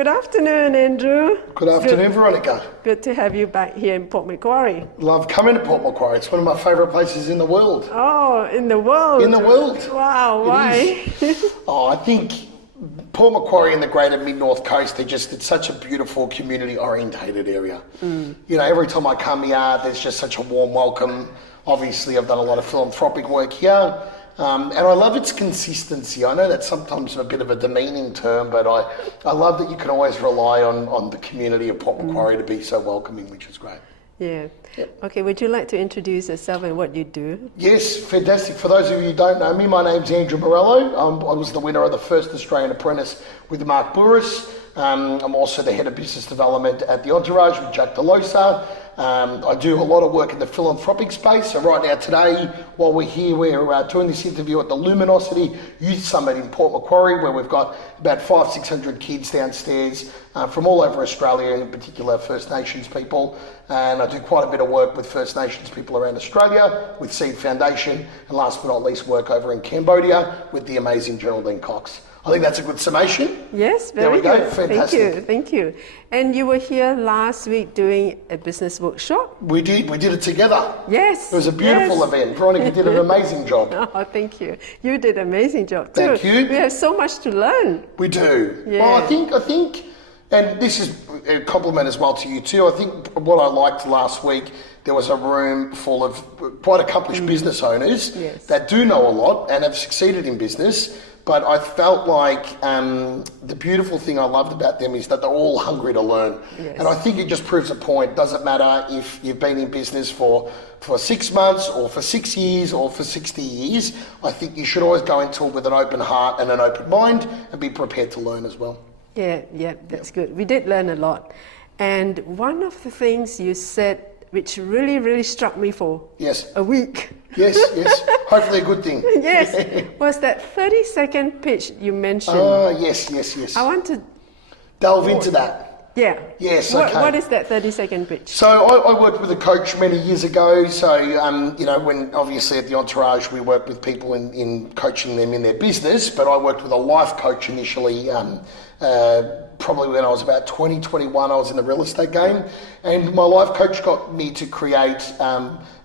Good afternoon, Andrew. Good afternoon, Veronica. Good to have you back here in Port Macquarie. Love coming to Port Macquarie. It's one of my favourite places in the world. Oh, in the world? In the world. Wow, why? I think Port Macquarie and the greater mid-north coast, it's such a beautiful community-orientated area. You know, every time I come here, there's just such a warm welcome. Obviously, I've done a lot of philanthropic work here. And I love its consistency. I know that's sometimes a bit of a demeaning term, but I love that you can always rely on the community of Port Macquarie to be so welcoming, which is great. Yeah. Okay, would you like to introduce yourself and what you do? Yes, fantastic. For those of you who don't know me, my name's Andrew Morello. I was the winner of the first Australian Apprentice with Mark Burris. I'm also the head of business development at the Entourage with Jack DeLosa. I do a lot of work in the philanthropic space. So right now today, while we're here, we're doing this interview at the Luminosity Youth Summit in Port Macquarie, where we've got about 500-600 kids downstairs from all over Australia, in particular First Nations people. And I do quite a bit of work with First Nations people around Australia, with Seed Foundation, and last but not least, work over in Cambodia with the amazing Geraldine Cox. I think that's a good summation. Yes, very good. Fantastic. Thank you. And you were here last week doing a business workshop? We did it together. Yes. It was a beautiful event. Veronica did an amazing job. Oh, thank you. You did an amazing job too. Thank you. We have so much to learn. We do. Yeah. Well, I think, and this is a compliment as well to you too, I think what I liked last week, there was a room full of quite accomplished business owners that do know a lot and have succeeded in business. But I felt like the beautiful thing I loved about them is that they're all hungry to learn. Yes. And I think it just proves a point. Doesn't matter if you've been in business for 6 months or for 6 years or for 60 years. I think you should always go into it with an open heart and an open mind and be prepared to learn as well. Yeah, that's good. We did learn a lot. And one of the things you said, which really struck me for a week. Yes. Hopefully a good thing. Yes, was that 30-second pitch you mentioned. Oh, yes. I want to delve into that. Yeah. Yes, okay. What is that 30-second pitch? So I worked with a coach many years ago. So, when obviously at the Entourage, we work with people in coaching them in their business, but I worked with a life coach initially, probably when I was about 20, 21, I was in the real estate game. And my life coach got me to create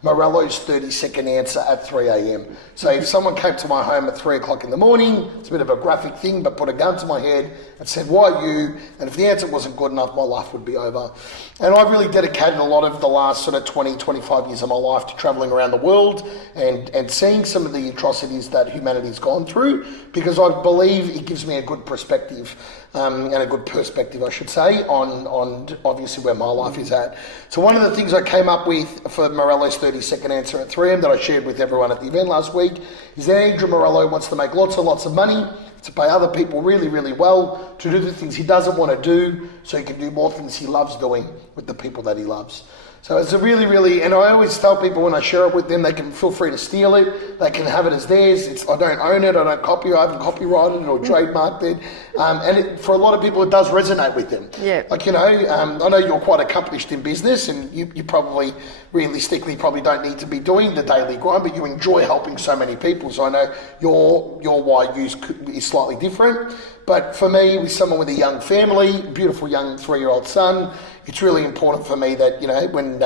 Morello's 30-second answer at 3 a.m. So if someone came to my home at 3 o'clock in the morning, it's a bit of a graphic thing, but put a gun to my head and said, why you? And if the answer wasn't good enough, my life would be over. And I really dedicated a lot of the last sort of 20, 25 years of my life to traveling around the world and seeing some of the atrocities that humanity's gone through, because I believe it gives me a good perspective, and a good perspective, I should say, on obviously where my life is at. So one of the things I came up with for Morello's 30-second answer at 3am that I shared with everyone at the event last week is that Andrew Morello wants to make lots and lots of money, to pay other people really well, to do the things he doesn't want to do, so he can do more things he loves doing with the people that he loves. So it's a really, and I always tell people when I share it with them, they can feel free to steal it, they can have it as theirs. I don't own it, I don't copy it, I haven't copyrighted it or trademarked it. For a lot of people, it does resonate with them. Yeah. Like, I know you're quite accomplished in business, and you probably, realistically, probably don't need to be doing the daily grind, but you enjoy helping so many people. So I know your why use is slightly different. But for me, with someone with a young family, beautiful young 3-year-old son, it's really important for me that, when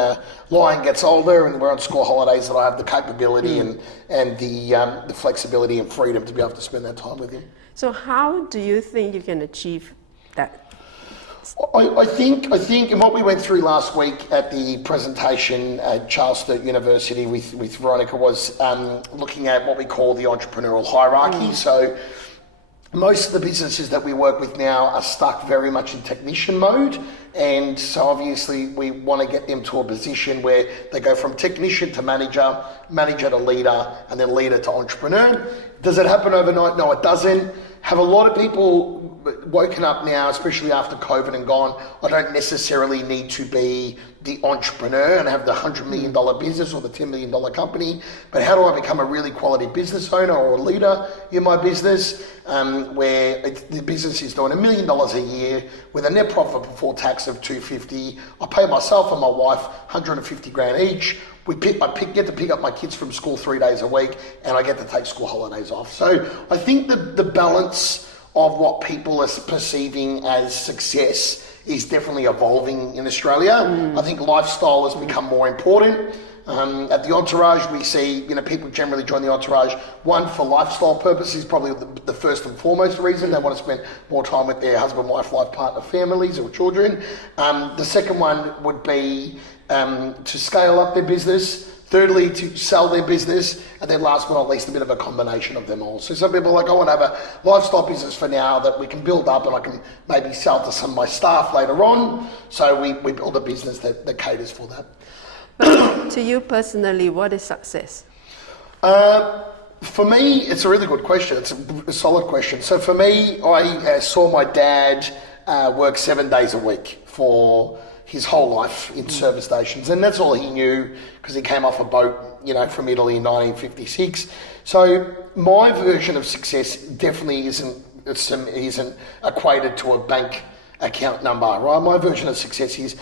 Lion gets older and we're on school holidays, that I have the capability and the flexibility and freedom to be able to spend that time with him. So how do you think you can achieve that? I think, and what we went through last week at the presentation at Charles Sturt University with Veronica was looking at what we call the entrepreneurial hierarchy. So most of the businesses that we work with now are stuck very much in technician mode. And so obviously we want to get them to a position where they go from technician to manager, manager to leader, and then leader to entrepreneur. Does it happen overnight? No, it doesn't. Have a lot of people woken up now, especially after COVID and gone, I don't necessarily need to be the entrepreneur and have the $100 million business or the $10 million company, but how do I become a really quality business owner or a leader in my business where the business is doing $1 million a year with a net profit before tax of $250. I pay myself and my wife $150,000 each. I get to pick up my kids from school 3 days a week, and I get to take school holidays off. So I think the balance of what people are perceiving as success is definitely evolving in Australia. I think lifestyle has become more important. At the Entourage, we see, people generally join the Entourage, one, for lifestyle purposes, probably the first and foremost reason. They want to spend more time with their husband, wife, life partner, families or children. The second one would be to scale up their business. Thirdly, to sell their business. And then last but not least, a bit of a combination of them all. So some people are like, I want to have a lifestyle business for now that we can build up and I can maybe sell to some of my staff later on. So we build a business that caters for that. But to you personally, what is success? For me, it's a really good question. It's a solid question. So for me, I saw my dad work 7 days a week for his whole life in service stations, and that's all he knew because he came off a boat, from Italy in 1956. So my version of success definitely isn't equated to a bank account number, right? My version of success is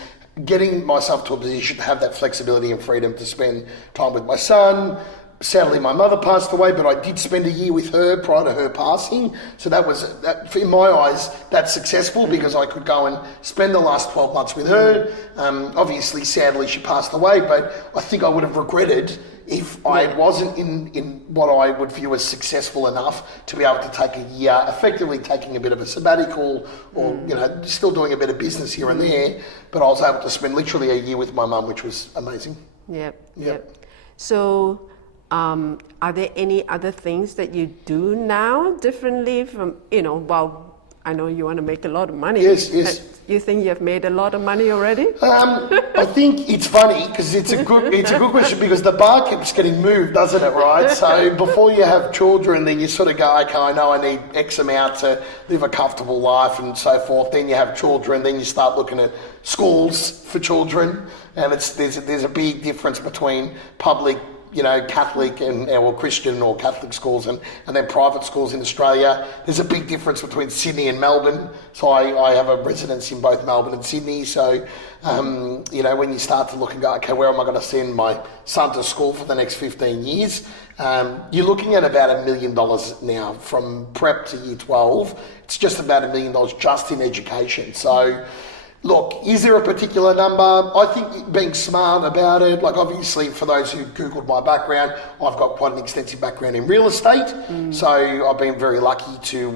getting myself to a position to have that flexibility and freedom to spend time with my son. Sadly, my mother passed away, but I did spend a year with her prior to her passing. So that in my eyes, that's successful because I could go and spend the last 12 months with her. Obviously, sadly, she passed away, but I think I would have regretted if I wasn't in what I would view as successful enough to be able to take a year, effectively taking a bit of a sabbatical or, still doing a bit of business here and there. But I was able to spend literally a year with my mum, which was amazing. Yep. So, are there any other things that you do now differently from, I know you want to make a lot of money. Yes. You think you have made a lot of money already? I think it's funny because it's a good question because the bar keeps getting moved, doesn't it, right? So before you have children, then you sort of go, okay, I know I need X amount to live a comfortable life and so forth. Then you have children, then you start looking at schools for children, and there's a big difference between public, Catholic or Christian or Catholic schools and then private schools in Australia. There's a big difference between Sydney and Melbourne. So I have a residence in both Melbourne and Sydney. So, when you start to look and go, okay, where am I going to send my son to school for the next 15 years? You're looking at about $1 million now from prep to year 12. It's just about $1 million just in education. So, look, is there a particular number? I think being smart about it, like obviously for those who Googled my background, I've got quite an extensive background in real estate. So I've been very lucky to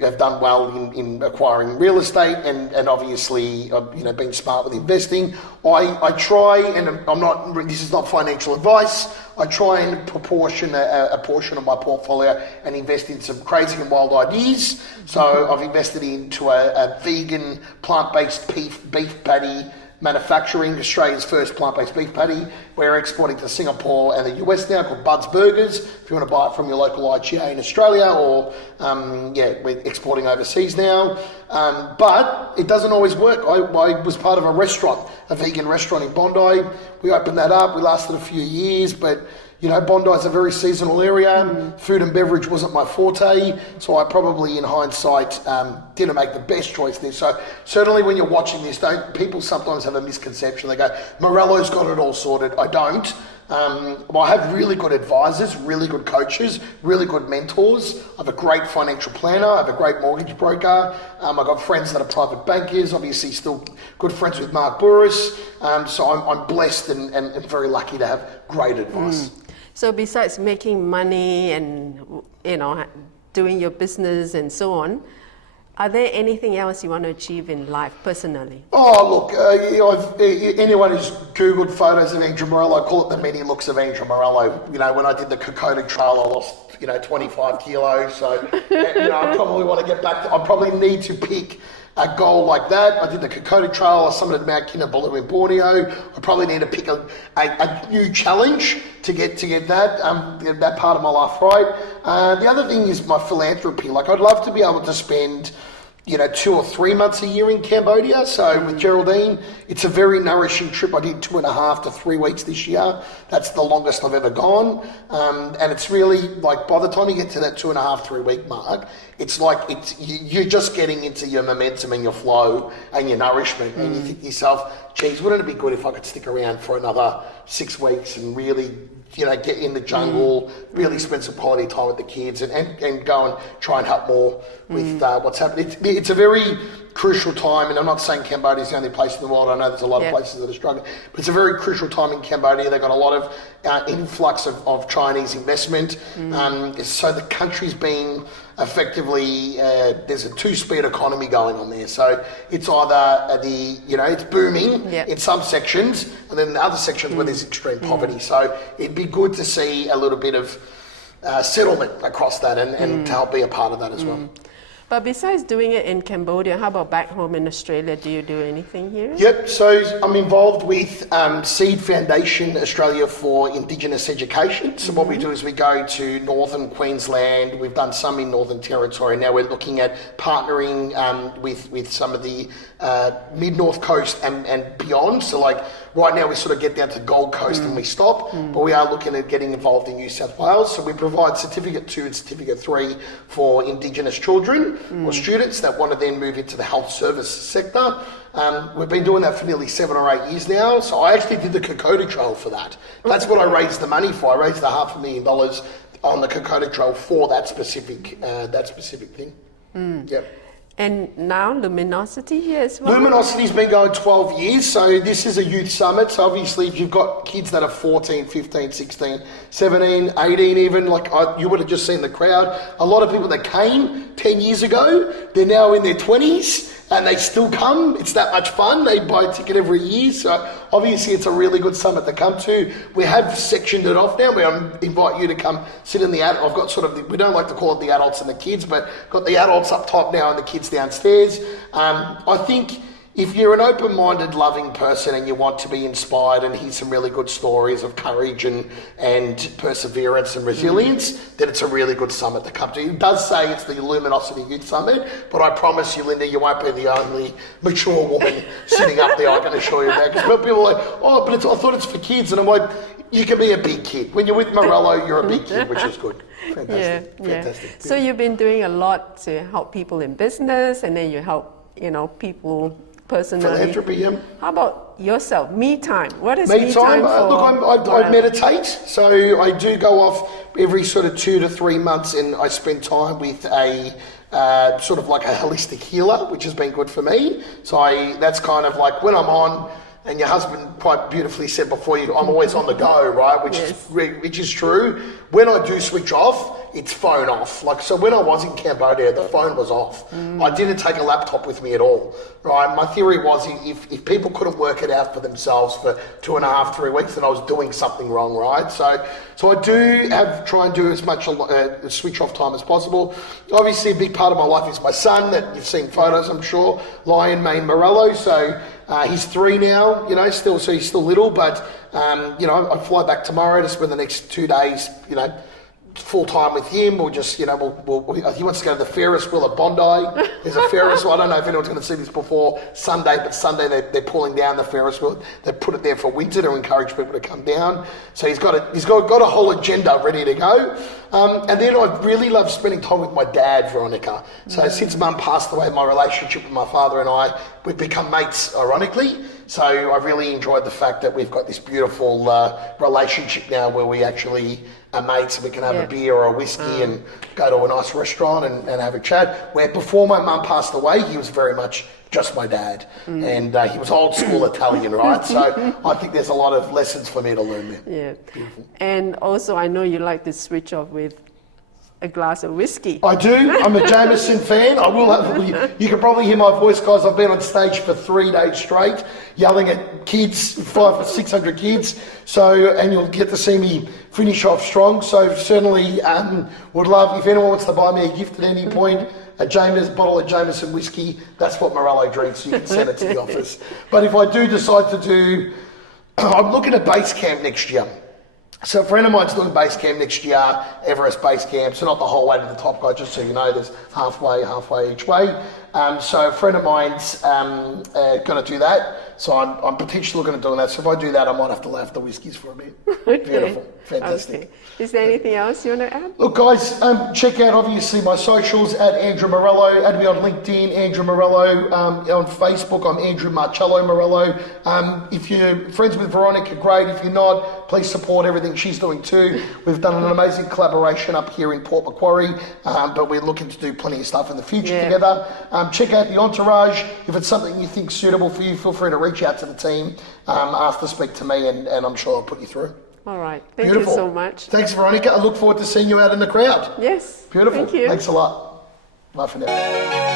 have done well in acquiring real estate and obviously, being smart with investing. I try, and this is not financial advice, I try and proportion a portion of my portfolio and invest in some crazy and wild ideas. So I've invested into a vegan plant-based beef patty manufacturing, Australia's first plant-based beef patty. We're exporting to Singapore and the US now, called Bud's Burgers. If you want to buy it from your local IGA in Australia, or we're exporting overseas now. But it doesn't always work. I was part of a vegan restaurant in Bondi. We opened that up. We lasted a few years, but Bondi is a very seasonal area. Food and beverage wasn't my forte, so I probably, in hindsight, didn't make the best choice there. So certainly when you're watching this, people sometimes have a misconception. They go, Morello's got it all sorted. I don't. I have really good advisors, really good coaches, really good mentors. I have a great financial planner. I have a great mortgage broker. I've got friends that are private bankers, obviously still good friends with Mark Burris. So I'm blessed and very lucky to have great advice. So besides making money and, doing your business and so on, are there anything else you want to achieve in life personally? Oh, look, anyone who's Googled photos of Andrew Morello, I call it the many looks of Andrew Morello. When I did the Kokoda Trail, I lost, 25 kilos. So, I probably want to get back I probably need to pick a goal like that. I did the Kokoda Trail, I summited Mount Kinabalu in Borneo. I probably need to pick a new challenge to get that part of my life right. The other thing is my philanthropy. Like, I'd love to be able to spend 2 or 3 months a year in Cambodia. So with Geraldine, it's a very nourishing trip. I did 2.5 to 3 weeks this year. That's the longest I've ever gone. And it's really like, by the time you get to that 2.5, 3 week mark, it's like you're just getting into your momentum and your flow and your nourishment. And you think to yourself, geez, wouldn't it be good if I could stick around for another 6 weeks and really, get in the jungle, really spend some quality time with the kids and go and try and help more with what's happening. It's a very crucial time, and I'm not saying Cambodia is the only place in the world. I know there's a lot of places that are struggling, but it's a very crucial time in Cambodia. They've got a lot of influx of Chinese investment. So the country's being effectively, there's a 2-speed economy going on there. So it's either it's booming in some sections, and then in the other sections where there's extreme poverty. So it'd be good to see a little bit of settlement across that and to help be a part of that as well. But besides doing it in Cambodia, how about back home in Australia? Do you do anything here? Yep, so I'm involved with Seed Foundation Australia for Indigenous Education. So what we do is we go to Northern Queensland, we've done some in Northern Territory, now we're looking at partnering with some of the mid-North Coast and beyond. So like right now we sort of get down to Gold Coast and we stop, but we are looking at getting involved in New South Wales. So we provide Certificate 2 and Certificate 3 for Indigenous children or students that want to then move into the health service sector. We've been doing that for nearly 7 or 8 years now. So I actually did the Kokoda Trail for that. That's what I raised the money for. I raised $500,000 on the Kokoda Trail for that specific thing. Yep. And now Luminosity here as well? Luminosity's been going 12 years, so this is a youth summit. So obviously if you've got kids that are 14, 15, 16, 17, 18 even, you would have just seen the crowd. A lot of people that came 10 years ago, they're now in their 20s and they still come. It's that much fun. They buy a ticket every year. So obviously it's a really good summit to come to. We have sectioned it off now. We invite you to come sit in the adult. I've got we don't like to call it the adults and the kids, but got the adults up top now and the kids downstairs. I think if you're an open-minded, loving person and you want to be inspired and hear some really good stories of courage and perseverance and resilience, then it's a really good summit to come to. It does say it's the Luminosity Youth Summit, but I promise you, Linda, you won't be the only mature woman sitting up there, I can assure you that. Because people are like, but I thought it's for kids. And I'm like, you can be a big kid. When you're with Morello, you're a big kid, which is good. Fantastic. Fantastic. So you've been doing a lot to help people in business, and then you help, people personally. Philanthropy, yeah. How about yourself? Me time. What is me time for? Look, I meditate. So I do go off every sort of 2 to 3 months, and I spend time with a sort of like a holistic healer, which has been good for me. So that's kind of like when I'm on. And your husband quite beautifully said before, I'm always on the go, right? Which is true. When I do switch off, it's phone off. So when I was in Cambodia, the phone was off. I didn't take a laptop with me at all, right? My theory was if people couldn't work it out for themselves for 2.5, 3 weeks, then I was doing something wrong, right? So I do try and do as much switch off time as possible. Obviously, a big part of my life is my son that you've seen photos, I'm sure, Lion Mane Morello. So he's 3 now, so he's still little, but, I fly back tomorrow to spend the next 2 days, full time with him, or just, he wants to go to the Ferris wheel at Bondi. There's a Ferris wheel. I don't know if anyone's going to see this before Sunday, but Sunday they're pulling down the Ferris wheel. They put it there for winter to encourage people to come down. So he's got a whole agenda ready to go. And then I really love spending time with my dad, Veronica. So since Mum passed away, my relationship with my father and we've become mates, ironically. So I really enjoyed the fact that we've got this beautiful relationship now where we actually are mates and we can have a beer or a whiskey and go to a nice restaurant and have a chat. Where before my mum passed away, he was very much just my dad. And he was old school Italian, right? So I think there's a lot of lessons for me to learn there. Yeah. Beautiful. And also I know you like to switch off with a glass of whiskey. I do. I'm a Jameson fan. I will have. You can probably hear my voice, guys. I've been on stage for 3 days straight, yelling at kids, 500 or 600 kids. So, and you'll get to see me finish off strong. So, certainly, would love if anyone wants to buy me a gift at any point. A bottle of Jameson whiskey. That's what Morello drinks. You can send it to the office. But if I do decide to do, I'm looking at base camp next year. So a friend of mine's doing base camp next year, Everest base camp, so not the whole way to the top, guys, just so you know, there's halfway each way. So a friend of mine's going to do that. So I'm potentially looking at doing that. So if I do that, I might have to laugh the whiskies for a bit. Okay. Beautiful. Fantastic. Okay. Is there anything else you want to add? Look, guys, check out obviously my socials at Andrew Morello. Add me on LinkedIn, Andrew Morello. On Facebook, I'm Andrew Marcello Morello. If you're friends with Veronica, great. If you're not, please support everything she's doing too. We've done an amazing collaboration up here in Port Macquarie, but we're looking to do plenty of stuff in the future together. Check out the Entourage. If it's something you think suitable for you, feel free to reach out to the team, ask to speak to me, and I'm sure I'll put you through. All right. Thank Beautiful. you so much. Thanks, Veronica. I look forward to seeing you out in the crowd. Yes. Beautiful. Thank you. Thanks a lot. Bye for now.